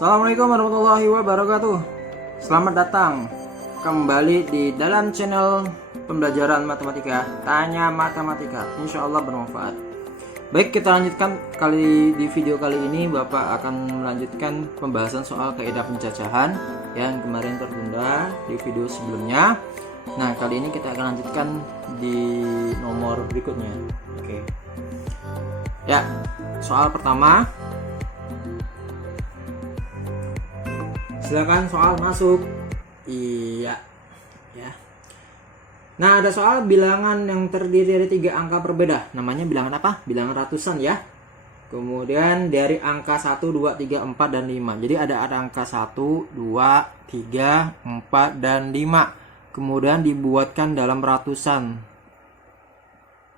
Assalamualaikum warahmatullahi wabarakatuh. Selamat datang kembali di dalam channel pembelajaran matematika Tanya Matematika. Insya Allah bermanfaat. Baik, kita lanjutkan di video kali ini Bapak akan melanjutkan pembahasan soal kaidah pencacahan yang kemarin tertunda di video sebelumnya. Nah, kali ini kita akan lanjutkan di nomor berikutnya. Oke. Ya, soal pertama. Silakan soal masuk. Iya, ya. Nah, ada soal bilangan yang terdiri dari 3 angka berbeda. Namanya bilangan apa? Bilangan ratusan ya. Kemudian dari angka 1, 2, 3, 4 dan 5. Jadi ada angka 1, 2, 3, 4 dan 5. Kemudian dibuatkan dalam ratusan.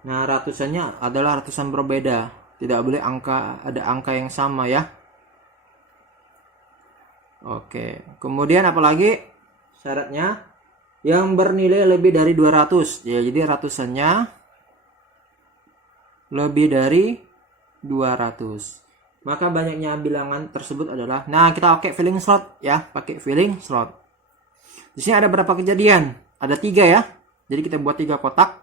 Nah, ratusannya adalah ratusan berbeda. Tidak boleh ada angka yang sama ya. Oke, kemudian apalagi syaratnya yang bernilai lebih dari 200 ya, jadi ratusannya lebih dari 200. Maka banyaknya bilangan tersebut adalah, nah kita pakai filling slot ya, pakai filling slot. Di sini ada berapa kejadian? Ada 3 ya. Jadi kita buat 3 kotak.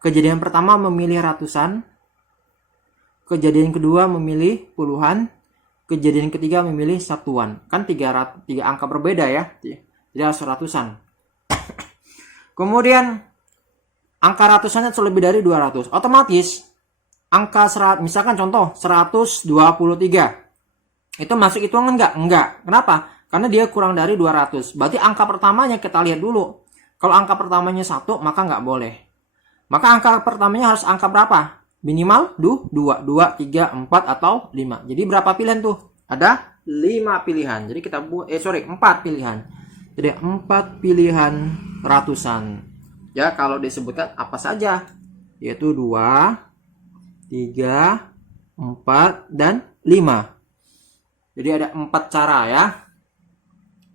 Kejadian pertama memilih ratusan. Kejadian kedua memilih puluhan. Kejadian ketiga memilih satuan. Kan 3 angka berbeda ya. Jadi harus ratusan. Kemudian angka ratusannya lebih dari 200. Otomatis angka misalkan contoh 123. Itu masuk hitungan enggak? Enggak. Kenapa? Karena dia kurang dari 200. Berarti angka pertamanya kita lihat dulu. Kalau angka pertamanya 1 maka enggak boleh. Maka angka pertamanya harus angka berapa? Minimal 2, 3, 4 atau 5. Jadi berapa pilihan tuh? Ada 5 pilihan. Jadi kita buat 4 pilihan. Jadi 4 pilihan ratusan. Ya, kalau disebutkan apa saja? Yaitu 2, 3, 4 dan 5. Jadi ada 4 cara ya.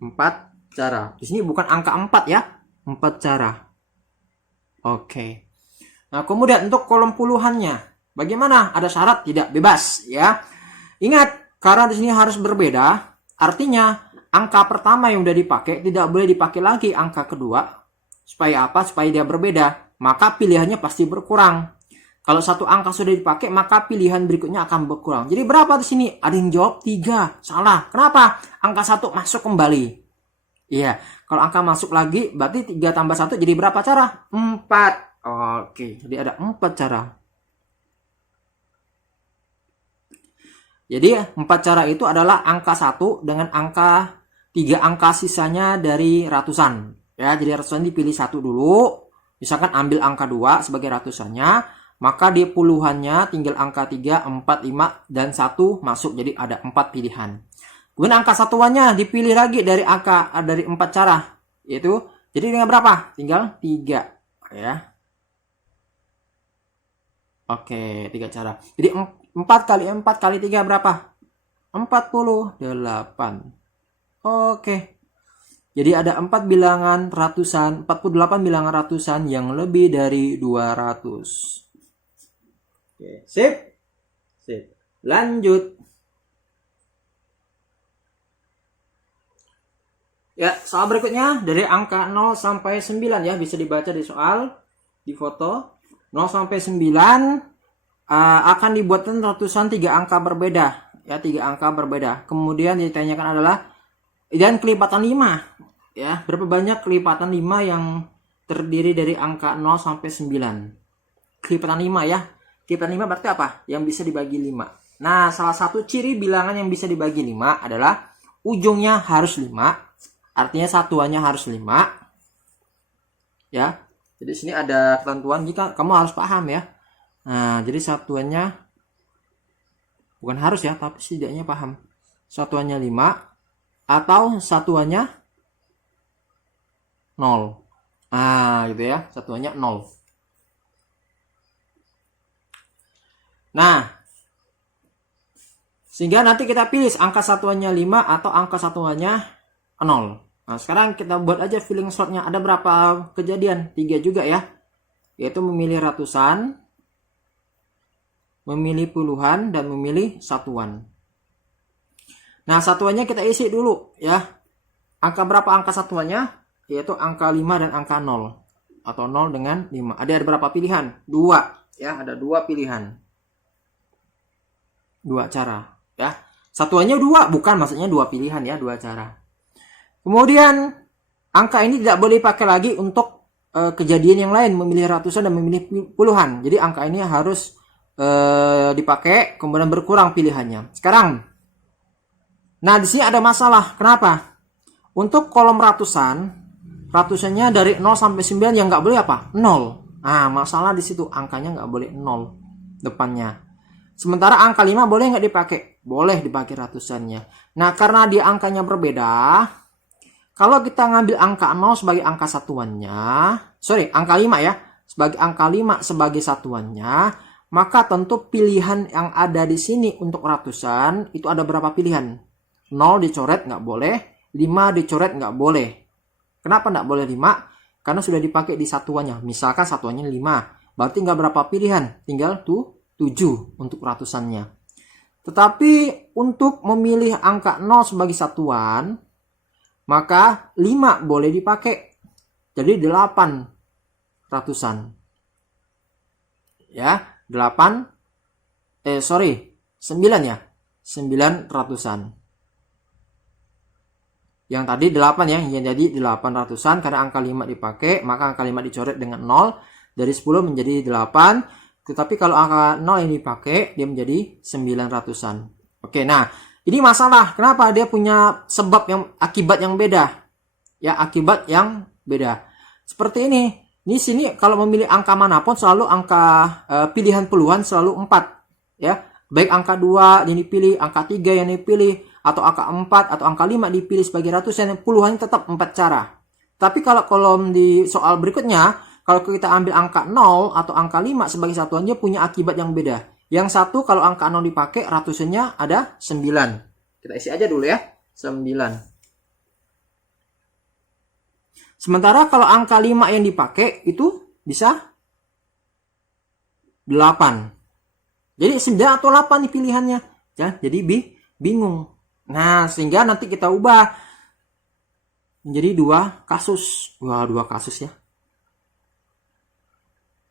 4 cara. Di sini bukan angka 4 ya. 4 cara. Oke. Nah, kemudian untuk kolom puluhannya, bagaimana? Ada syarat? Tidak, bebas ya. Ingat, karena di sini harus berbeda, artinya angka pertama yang udah dipakai tidak boleh dipakai lagi angka kedua. Supaya apa? Supaya dia berbeda. Maka pilihannya pasti berkurang. Kalau satu angka sudah dipakai, maka pilihan berikutnya akan berkurang. Jadi berapa di sini? Ada yang jawab 3. Salah. Kenapa? Angka 1 masuk kembali. Iya, kalau angka masuk lagi, berarti 3 tambah 1 jadi berapa cara? 4. Oke, jadi ada 4 cara. Jadi 4 cara itu adalah angka 1 dengan 3 angka sisanya dari ratusan. Ya, jadi ratusan dipilih 1 dulu. Misalkan ambil angka 2 sebagai ratusannya, maka di puluhannya tinggal angka 3, 4, 5 dan 1 masuk, jadi ada 4 pilihan. Kemudian angka satuannya dipilih lagi dari 4 cara. Yaitu jadi tinggal berapa? Tinggal 3 ya. Oke, 3 cara. Jadi 4 kali 4 kali 3 berapa? 48. Oke. Jadi ada 4 bilangan ratusan, 48 bilangan ratusan yang lebih dari 200. Oke, sip. Sip. Lanjut. Ya, soal berikutnya dari angka 0 sampai 9 ya, bisa dibaca di soal, di foto. 0 sampai 9 akan dibuatkan ratusan 3 angka berbeda ya, 3 angka berbeda. Kemudian ditanyakan adalah dan kelipatan 5 ya, berapa banyak kelipatan 5 yang terdiri dari angka 0 sampai 9. Kelipatan 5 ya. Kelipatan 5 berarti apa? Yang bisa dibagi 5. Nah, salah satu ciri bilangan yang bisa dibagi 5 adalah ujungnya harus 5. Artinya satuannya harus 5. Ya. Jadi sini ada ketentuan, jika kamu harus paham ya. Nah, jadi satuannya bukan harus ya, tapi setidaknya paham. Satuannya 5 atau satuannya 0. Nah, gitu ya, satuannya 0. Nah, sehingga nanti kita pilih angka satuannya 5 atau angka satuannya 0. Nah, sekarang kita buat aja filling slotnya. Ada berapa kejadian? 3 juga ya. Yaitu memilih ratusan, memilih puluhan, dan memilih satuan. Nah, satuannya kita isi dulu ya. Angka berapa angka satuannya? Yaitu angka 5 dan angka 0. Atau 0 dengan 5. Ada berapa pilihan? 2. Ya, ada 2 pilihan. 2 cara. Ya. Satuannya 2, bukan maksudnya 2 pilihan ya, 2 cara. Kemudian, angka ini tidak boleh dipakai lagi untuk kejadian yang lain, memilih ratusan dan memilih puluhan. Jadi, angka ini harus dipakai, kemudian berkurang pilihannya. Sekarang, nah di sini ada masalah. Kenapa? Untuk kolom ratusannya dari 0 sampai 9 yang nggak boleh apa? 0. Nah, masalah di situ, angkanya nggak boleh 0 depannya. Sementara angka 5 boleh nggak dipakai? Boleh dipakai ratusannya. Nah, karena dia angkanya berbeda, kalau kita ngambil angka 0 sebagai angka satuannya, angka 5 ya, sebagai angka 5 sebagai satuannya, maka tentu pilihan yang ada di sini untuk ratusan, itu ada berapa pilihan? 0 dicoret nggak boleh, 5 dicoret nggak boleh. Kenapa nggak boleh 5? Karena sudah dipakai di satuannya. Misalkan satuannya 5, berarti nggak berapa pilihan, tinggal 7 untuk ratusannya. Tetapi untuk memilih angka 0 sebagai satuan, maka 5 boleh dipakai. Jadi 8 ratusan. Ya, 9 ya. 9 ratusan. Yang tadi 8 ya, yang jadi 8 ratusan karena angka 5 dipakai, maka angka 5 dicoret dengan 0. Dari 10 menjadi 8. Tetapi kalau angka 0 yang dipakai, dia menjadi 9 ratusan. Oke, nah ini masalah. Kenapa? Dia punya akibat yang beda. Ya, akibat yang beda. Seperti ini. Di sini kalau memilih angka manapun selalu angka pilihan puluhan selalu 4. Ya, baik angka 2 yang dipilih, angka 3 yang dipilih, atau angka 4 atau angka 5 dipilih sebagai ratusan, puluhan tetap 4 cara. Tapi kalau kolom di soal berikutnya, kalau kita ambil angka 0 atau angka 5 sebagai satuan, dia punya akibat yang beda. Yang satu, kalau angka 0 dipakai, ratusannya ada 9. Kita isi aja dulu ya, 9. Sementara kalau angka 5 yang dipakai, itu bisa 8. Jadi 9 atau 8 nih pilihannya. Ya, jadi bingung. Nah, sehingga nanti kita ubah menjadi 2 kasus. Wah, 2 kasus ya.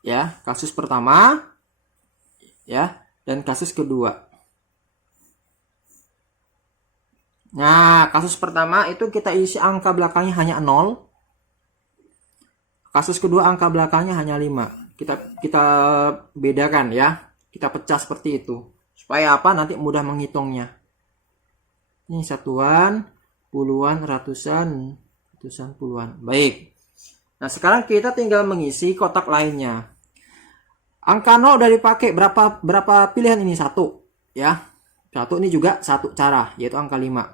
Ya, kasus pertama ya, dan kasus kedua. Nah, kasus pertama itu kita isi angka belakangnya hanya 0. Kasus kedua angka belakangnya hanya 5. Kita bedakan ya. Kita pecah seperti itu. Supaya apa? Nanti mudah menghitungnya. Ini satuan, puluhan, ratusan, puluhan. Baik. Nah, sekarang kita tinggal mengisi kotak lainnya. Angka 0 udah dipakai, berapa pilihan ini? 1 ya. 1 ini juga 1 cara, yaitu angka 5.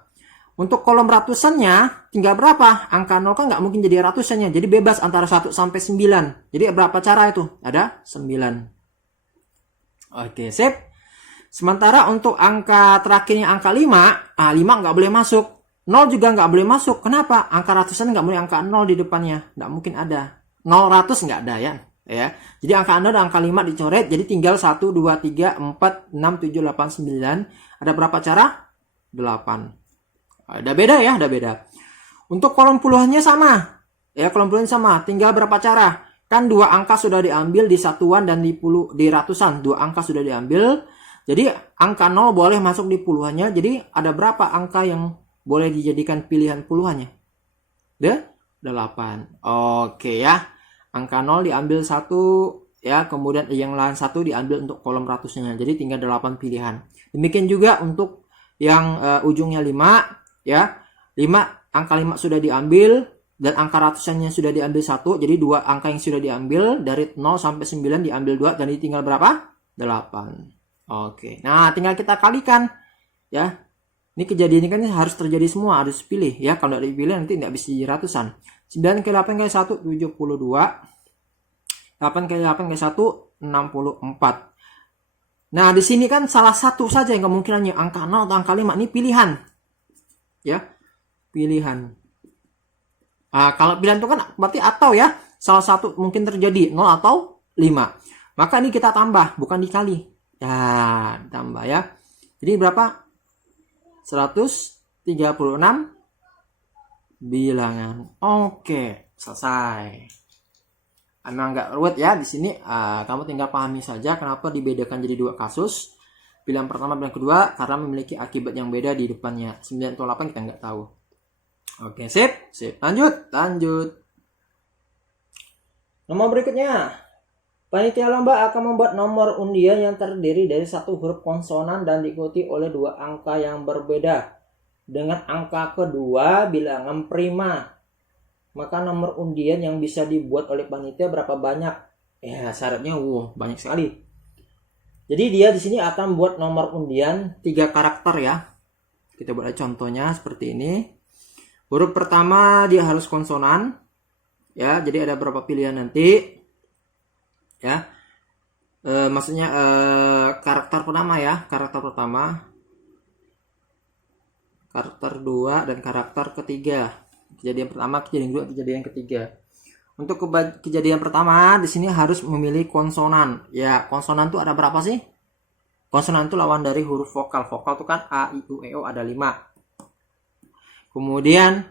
Untuk kolom ratusannya tinggal berapa? Angka 0 kan nggak mungkin jadi ratusannya, jadi bebas antara 1 sampai 9. Jadi berapa cara itu? Ada 9. Oke, sip. Sementara untuk angka terakhirnya angka 5, 5 nggak boleh masuk. 0 juga nggak boleh masuk. Kenapa? Angka ratusan nggak boleh angka 0 di depannya. Nggak mungkin ada. 0 ratus nggak ada ya. Jadi angka 0 dan angka 5 dicoret. Jadi tinggal 1, 2, 3, 4, 6, 7, 8, 9. Ada berapa cara? 8. Ada beda ya, ada beda. Untuk kolom puluhannya sama. Ya, kolom puluhan sama. Tinggal berapa cara? Kan 2 angka sudah diambil di satuan dan di ratusan. 2 angka sudah diambil. Jadi angka 0 boleh masuk di puluhannya. Jadi ada berapa angka yang boleh dijadikan pilihan puluhannya? 8. Oke ya. Angka 0 diambil 1 ya, kemudian yang lain 1 diambil untuk kolom ratusnya. Jadi tinggal 8 pilihan. Demikian juga untuk yang ujungnya 5 ya. 5 angka 5 sudah diambil dan angka ratusannya sudah diambil 1. Jadi 2 angka yang sudah diambil dari 0 sampai 9 diambil 2 dan tinggal berapa? 8. Oke. Nah, tinggal kita kalikan ya. Ini kejadian ini kan harus terjadi semua, harus pilih ya. Kalau tidak dipilih nanti tidak bisa jadi ratusan. 9 kali 8 kali 1 72. 8 kali 8 kali 1 64. Nah, di sini kan salah satu saja yang kemungkinannya angka 0 atau angka 5. Ini pilihan. Ya. Pilihan. Nah, kalau pilihan itu kan berarti atau ya. Salah satu mungkin terjadi 0 atau 5. Maka ini kita tambah, bukan dikali. Ya, tambah ya. Jadi berapa? 136 bilangan. Oke, selesai. Emang nggak ruwet ya di sini. Kamu tinggal pahami saja kenapa dibedakan jadi dua kasus. Bilangan pertama, bilangan kedua, karena memiliki akibat yang beda di depannya. 9 atau 8 kita nggak tahu. Oke, sip. Lanjut. Nomor berikutnya. Panitia lomba akan membuat nomor undian yang terdiri dari satu huruf konsonan dan diikuti oleh dua angka yang berbeda. Dengan angka kedua bilangan prima. Maka nomor undian yang bisa dibuat oleh panitia berapa banyak? Ya, syaratnya banyak sekali. Jadi dia di sini akan buat nomor undian 3 karakter ya. Kita buat contohnya seperti ini. Huruf pertama dia harus konsonan. Ya, jadi ada berapa pilihan nanti. Ya. Maksudnya karakter pertama ya, karakter pertama. Karakter 2 dan karakter ketiga. Kejadian pertama, kejadian kedua, kejadian ketiga. Untuk kejadian pertama di sini harus memilih konsonan. Ya, konsonan itu ada berapa sih? Konsonan itu lawan dari huruf vokal. Vokal itu kan A, I, U, E, O ada 5. Kemudian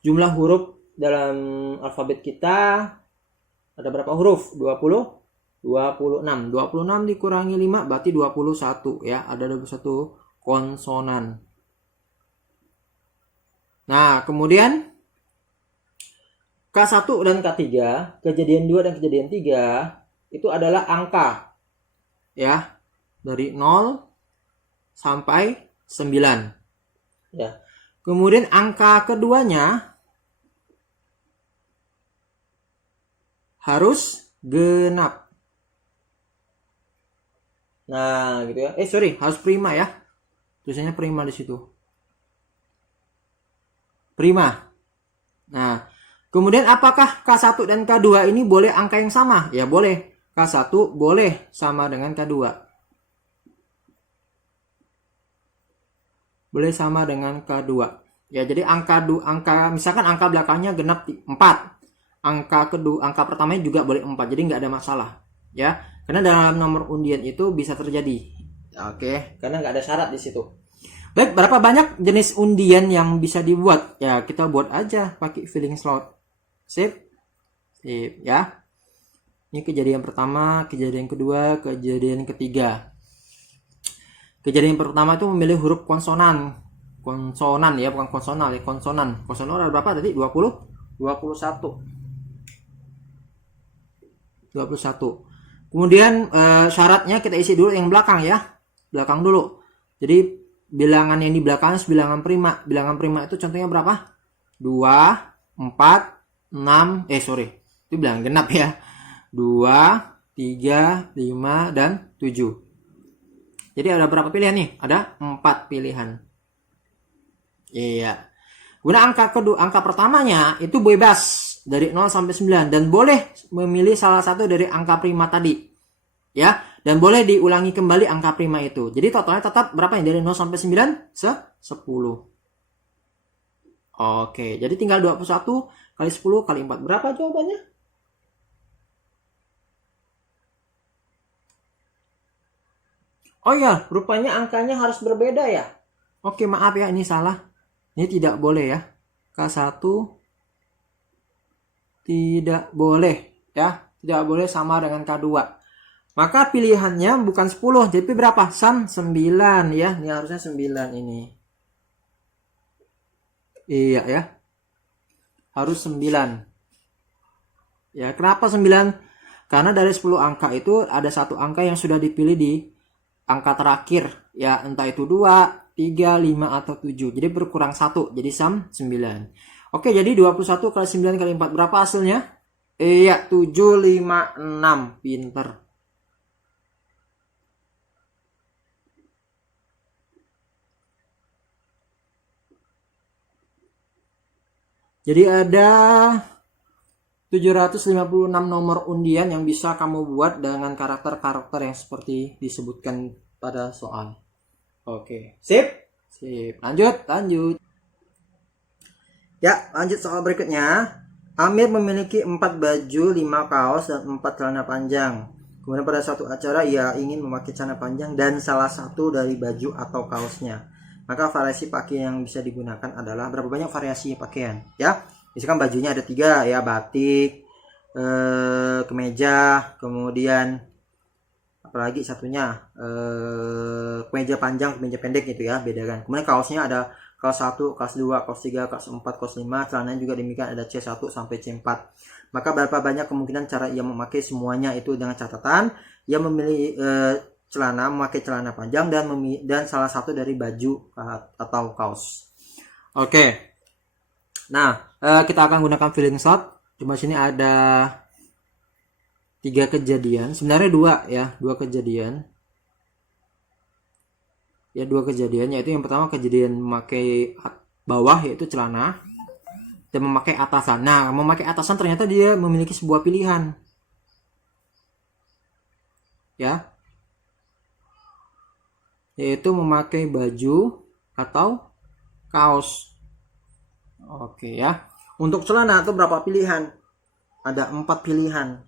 jumlah huruf dalam alfabet kita ada berapa huruf? 26. 26 dikurangi 5 berarti 21 ya. Ada 21 konsonan. Nah, kemudian K1 dan K3, kejadian 2 dan kejadian 3 itu adalah angka. Ya, dari 0 sampai 9. Ya. Kemudian angka keduanya harus genap. Nah, gitu ya. Harus prima ya. Tulisannya prima di situ. Prima. Nah, kemudian apakah K1 dan K2 ini boleh angka yang sama? Ya boleh. K1 boleh sama dengan K2. Boleh sama dengan K2. Ya, jadi angka misalkan angka belakangnya genap 4. Angka pertamanya juga boleh 4. Jadi nggak ada masalah. Ya, karena dalam nomor undian itu bisa terjadi. Oke, karena nggak ada syarat di situ. Baik, berapa banyak jenis undian yang bisa dibuat? Ya, kita buat aja pakai filling slot. Sip ya. Ini kejadian pertama, kejadian kedua, kejadian ketiga. Kejadian pertama itu memilih huruf konsonan. Konsonan ya, bukan konsonal ya, konsonan. Konsonan ada berapa tadi? 21. Kemudian syaratnya kita isi dulu yang belakang ya. Belakang dulu. Jadi bilangan yang di belakang bilangan prima. Bilangan prima itu contohnya berapa? 2, 4, 6. Itu bilangan genap ya. 2, 3, 5, dan 7. Jadi ada berapa pilihan nih? Ada 4 pilihan. Iya. Guna angka pertamanya itu bebas dari 0 sampai 9 dan boleh memilih salah satu dari angka prima tadi. Ya, dan boleh diulangi kembali angka prima itu. Jadi totalnya tetap berapa ya? Dari 0 sampai 9? 10. Oke, jadi tinggal 21 kali 10 kali 4. Berapa jawabannya? Oh ya, rupanya angkanya harus berbeda ya. Oke, maaf ya, ini salah. Ini tidak boleh ya. K1 tidak boleh ya. Tidak boleh sama dengan K2. Maka pilihannya bukan 10, jadi berapa? 9 ya. Ini harusnya 9 ini. Iya ya. Harus 9. Ya, kenapa 9? Karena dari 10 angka itu ada satu angka yang sudah dipilih di angka terakhir. Ya, entah itu 2, 3, 5, atau 7. Jadi berkurang 1. Jadi 9. Oke, jadi 21 kali 9 kali 4. Berapa hasilnya? Iya, 756. Pinter. Jadi ada 756 nomor undian yang bisa kamu buat dengan karakter-karakter yang seperti disebutkan pada soal. Oke, sip. Lanjut. Ya, lanjut soal berikutnya. Amir memiliki 4 baju, 5 kaos, dan 4 celana panjang. Kemudian pada suatu acara ia ingin memakai celana panjang dan salah satu dari baju atau kaosnya. Maka variasi pakaian yang bisa digunakan adalah berapa banyak variasi pakaian ya. Misalkan bajunya ada 3 ya, batik, kemeja, kemudian apalagi satunya kemeja panjang, kemeja pendek gitu ya, bedakan. Kemudian kaosnya ada kaos 1, kaos 2, kaos 3, kaos 4, kaos 5, celananya juga demikian, ada C1 sampai C4. Maka berapa banyak kemungkinan cara ia memakai semuanya, itu dengan catatan ia memilih celana, memakai celana panjang dan salah satu dari baju atau kaos. Oke. Nah, kita akan gunakan feeling shot. Cuma sini ada 3 kejadian, sebenarnya 2 kejadian. Ya, 2 kejadian, yaitu yang pertama kejadian memakai bawah yaitu celana dan memakai atasan. Nah, memakai atasan ternyata dia memiliki sebuah pilihan. Ya. Yaitu memakai baju atau kaos. Oke ya. Untuk celana itu berapa pilihan? Ada 4 pilihan.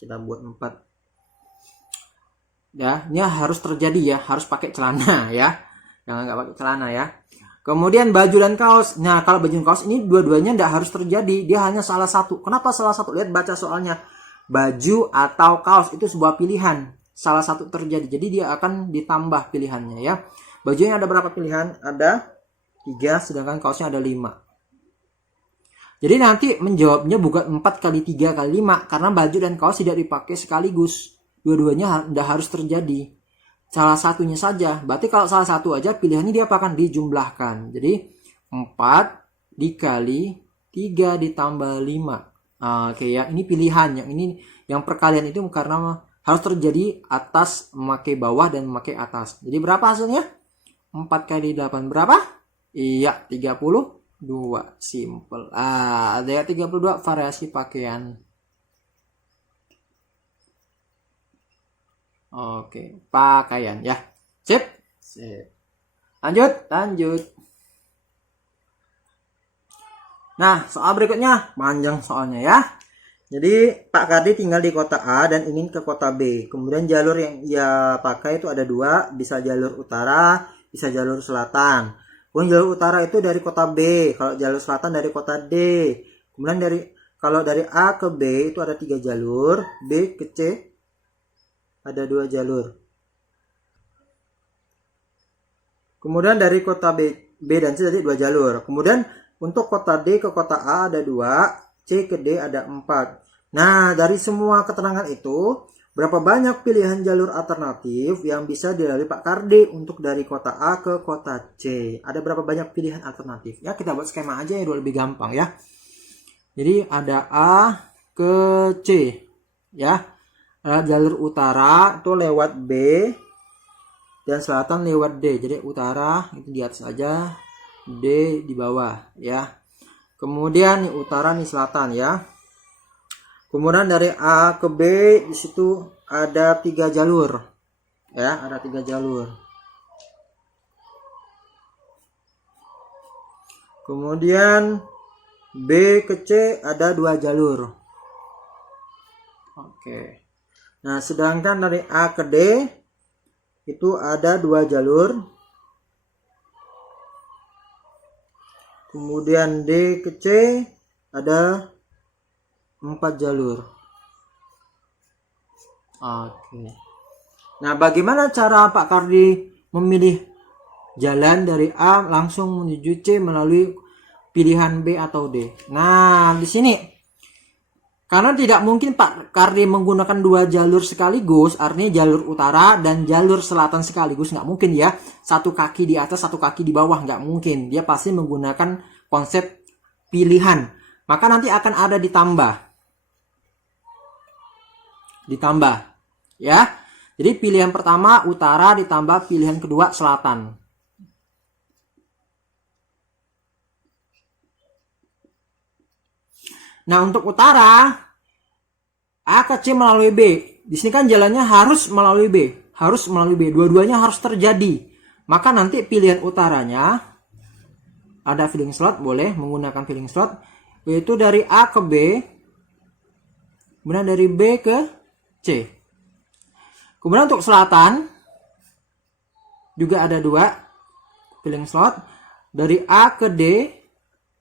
Kita buat 4. Ya, ini harus terjadi ya, harus pakai celana ya. Jangan nggak pakai celana ya. Kemudian baju dan kaos. Nah, kalau baju dan kaos ini dua-duanya nggak harus terjadi, dia hanya salah satu. Kenapa salah satu? Lihat baca soalnya. Baju atau kaos itu sebuah pilihan. Salah satu terjadi. Jadi dia akan ditambah pilihannya ya. Bajunya ada berapa pilihan? Ada 3, sedangkan kaosnya ada 5. Jadi nanti menjawabnya bukan 4 kali 3 kali 5, karena baju dan kaos tidak dipakai sekaligus. Dua-duanya tidak harus terjadi. Salah satunya saja. Berarti kalau salah satu aja pilihannya dia akan dijumlahkan. Jadi 4 dikali 3 ditambah 5. Oke ya, ini pilihan. Yang ini yang perkalian itu karena harus terjadi atas memakai bawah dan memakai atas. Jadi berapa hasilnya? 4 kali 8 berapa? Iya, 32. Simple. Ada 32 variasi pakaian. Oke, pakaian ya. Sip. Lanjut. Nah, soal berikutnya panjang soalnya ya. Jadi Pak Kardi tinggal di kota A dan ingin ke kota B. Kemudian jalur yang ia pakai itu ada 2, bisa jalur utara, bisa jalur selatan. Kemudian jalur utara itu dari kota B, kalau jalur selatan dari kota D. Kemudian kalau dari A ke B itu ada 3 jalur, B ke C ada 2 jalur. Kemudian dari kota B dan C tadi 2 jalur. Kemudian untuk kota D ke kota A ada 2, C ke D ada 4. Nah, dari semua keterangan itu, berapa banyak pilihan jalur alternatif yang bisa dilalui Pak Kardi untuk dari kota A ke kota C? Ada berapa banyak pilihan alternatif? Ya, kita buat skema aja ya, lebih gampang ya. Jadi ada A ke C. Ya. Jalur utara itu lewat B dan selatan lewat D. Jadi utara itu di atas aja, D di bawah ya. Kemudian utara nih selatan ya. Kemudian dari A ke B di situ ada 3 jalur. Ya, ada 3 jalur. Kemudian B ke C ada 2 jalur. Oke. Nah, sedangkan dari A ke D itu ada 2 jalur. Kemudian D ke C ada 4 jalur. Oke. Nah, bagaimana cara Pak Kardi memilih jalan dari A langsung menuju C melalui pilihan B atau D? Nah, di sini karena tidak mungkin Pak Kardi menggunakan 2 jalur sekaligus, artinya jalur utara dan jalur selatan sekaligus, nggak mungkin ya. Satu kaki di atas, satu kaki di bawah, nggak mungkin. Dia pasti menggunakan konsep pilihan. Maka nanti akan ada ditambah. Ya. Jadi pilihan pertama utara ditambah pilihan kedua selatan. Nah, untuk utara A ke C melalui B. Di sini kan jalannya harus melalui B, Dua-duanya harus terjadi. Maka nanti pilihan utaranya ada filling slot, boleh menggunakan filling slot, yaitu dari A ke B, kemudian dari B ke C. Kemudian untuk selatan juga ada 2 filling slot dari A ke D,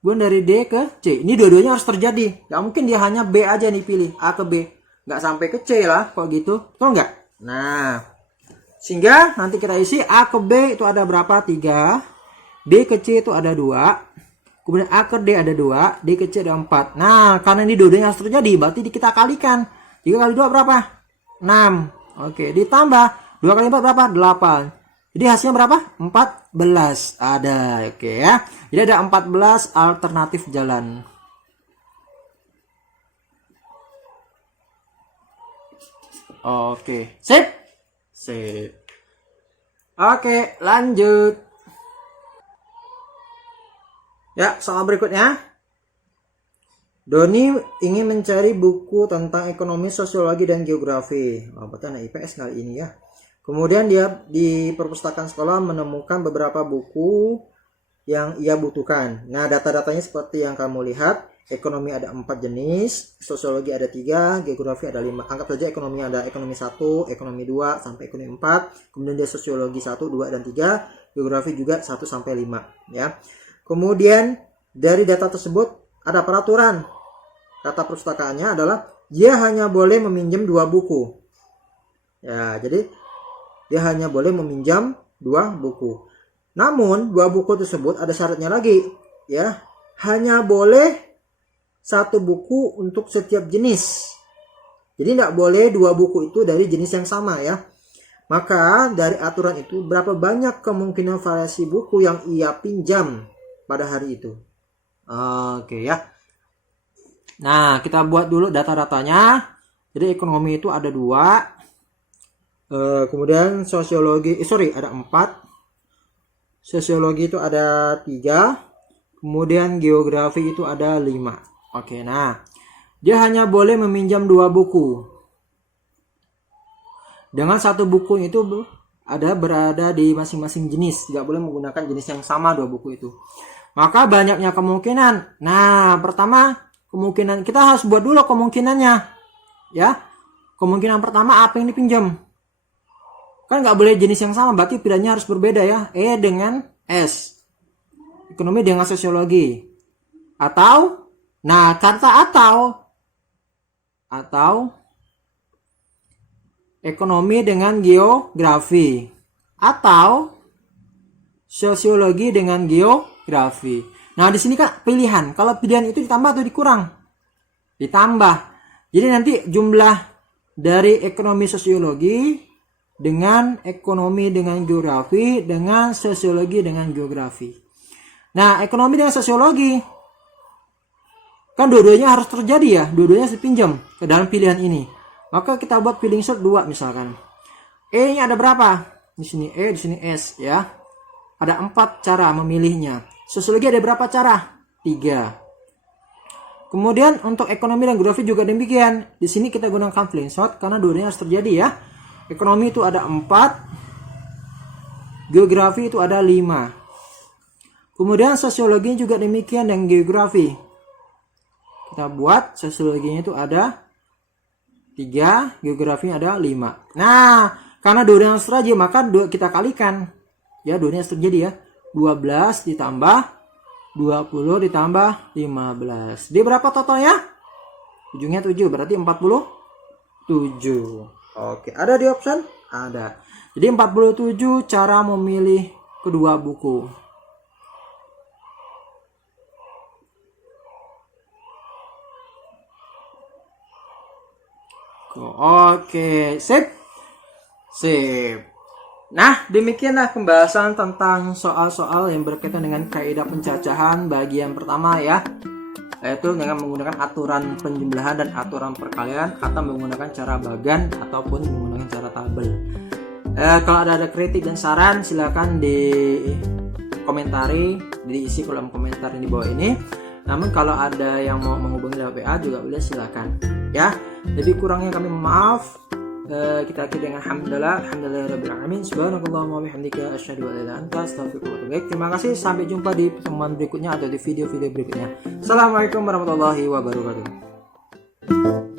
kemudian dari D ke C. Ini dua-duanya harus terjadi. Gak mungkin dia hanya B aja nih pilih, A ke B. Gak sampai ke C lah kok gitu. Betul nggak? Nah, sehingga nanti kita isi A ke B itu ada berapa? 3. D ke C itu ada 2. Kemudian A ke D ada 2. D ke C ada 4. Nah, karena ini dua-duanya harus terjadi, berarti kita kalikan. 3 kali 2 berapa? 6. Oke, ditambah 2 kali 4 berapa? 8. Jadi hasilnya berapa? 14. Ada, oke ya. Jadi ada 14 alternatif jalan. Oke, sip. Sip. Oke, lanjut. Ya, soal berikutnya. Doni ingin mencari buku tentang ekonomi, sosiologi, dan geografi. Oh, berarti anak IPS kali ini ya. Kemudian dia di perpustakaan sekolah menemukan beberapa buku yang ia butuhkan. Nah, data-datanya seperti yang kamu lihat. Ekonomi ada 4 jenis, sosiologi ada 3, geografi ada 5. Anggap saja ekonomi ada ekonomi 1, ekonomi 2, sampai ekonomi 4. Kemudian dia sosiologi 1, 2, dan 3. Geografi juga 1 sampai 5. Ya. Kemudian dari data tersebut ada peraturan. Kata perpustakaannya adalah dia hanya boleh meminjam 2 buku. Ya, jadi dia hanya boleh meminjam 2 buku. Namun 2 buku tersebut ada syaratnya lagi, ya. Hanya boleh 1 buku untuk setiap jenis. Jadi tidak boleh 2 buku itu dari jenis yang sama ya. Maka dari aturan itu berapa banyak kemungkinan variasi buku yang ia pinjam pada hari itu. Oke ya. Nah, kita buat dulu data-datanya. Jadi ekonomi itu ada 2. Kemudian sosiologi, ada 4. Sosiologi itu ada 3. Kemudian geografi itu ada 5. Oke, nah. Dia hanya boleh meminjam 2 buku. Dengan 1 buku itu berada di masing-masing jenis. Tidak boleh menggunakan jenis yang sama 2 buku itu. Maka banyaknya kemungkinan. Nah, pertama kemungkinan kita harus buat dulu kemungkinannya. Ya. Kemungkinan pertama apa yang dipinjam? Kan nggak boleh jenis yang sama, berarti pilihannya harus berbeda ya. E dengan S. Ekonomi dengan sosiologi. Atau, nah kata atau ekonomi dengan geografi. Atau sosiologi dengan geografi. Nah di sini kan pilihan. Kalau pilihan itu ditambah atau dikurang? Ditambah. Jadi nanti jumlah dari ekonomi sosiologi dengan ekonomi dengan geografi dengan sosiologi dengan geografi. Nah, ekonomi dengan sosiologi kan dua-duanya harus terjadi ya, dua-duanya harus dipinjam ke dalam pilihan ini. Maka kita buat filling slot 2 misalkan. E-nya ada berapa? Di sini E, di sini S ya. Ada 4 cara memilihnya. Sosiologi ada berapa cara? 3. Kemudian untuk ekonomi dan geografi juga demikian. Di sini kita gunakan filling slot karena dua-duanya harus terjadi ya. Ekonomi itu ada 4. Geografi itu ada 5. Kemudian sosiologi juga demikian dan geografi. Kita buat sosiologinya itu ada 3. Geografinya ada 5. Nah, karena dua-duanya harus terjadi maka kita kalikan. Ya, dua-duanya harus terjadi ya. 12 ditambah 20 ditambah 15. Dia berapa totalnya? Ujungnya 7. Berarti 47. Oke, ada di option? Ada. Jadi 47 cara memilih kedua buku. Oke, sip. Nah, demikianlah pembahasan tentang soal-soal yang berkaitan dengan kaidah pencacahan bagian pertama ya. Yaitu dengan menggunakan aturan penjumlahan dan aturan perkalian atau menggunakan cara bagan ataupun menggunakan cara tabel. Kalau ada kritik dan saran silakan dikomentari, diisi kolom komentar di bawah ini. Namun kalau ada yang mau menghubungi lewat WA juga boleh silakan ya. Lebih kurangnya kami maaf. Kita akhiri dengan alhamdulillahirabbil alamin. Subhanakallahumma wa bihamdika asyhadu an la ilaha illa anta astaghfiruka wa atubu ilaik. Terima kasih, sampai jumpa di pertemuan berikutnya atau di video-video berikutnya. Assalamualaikum warahmatullahi wabarakatuh.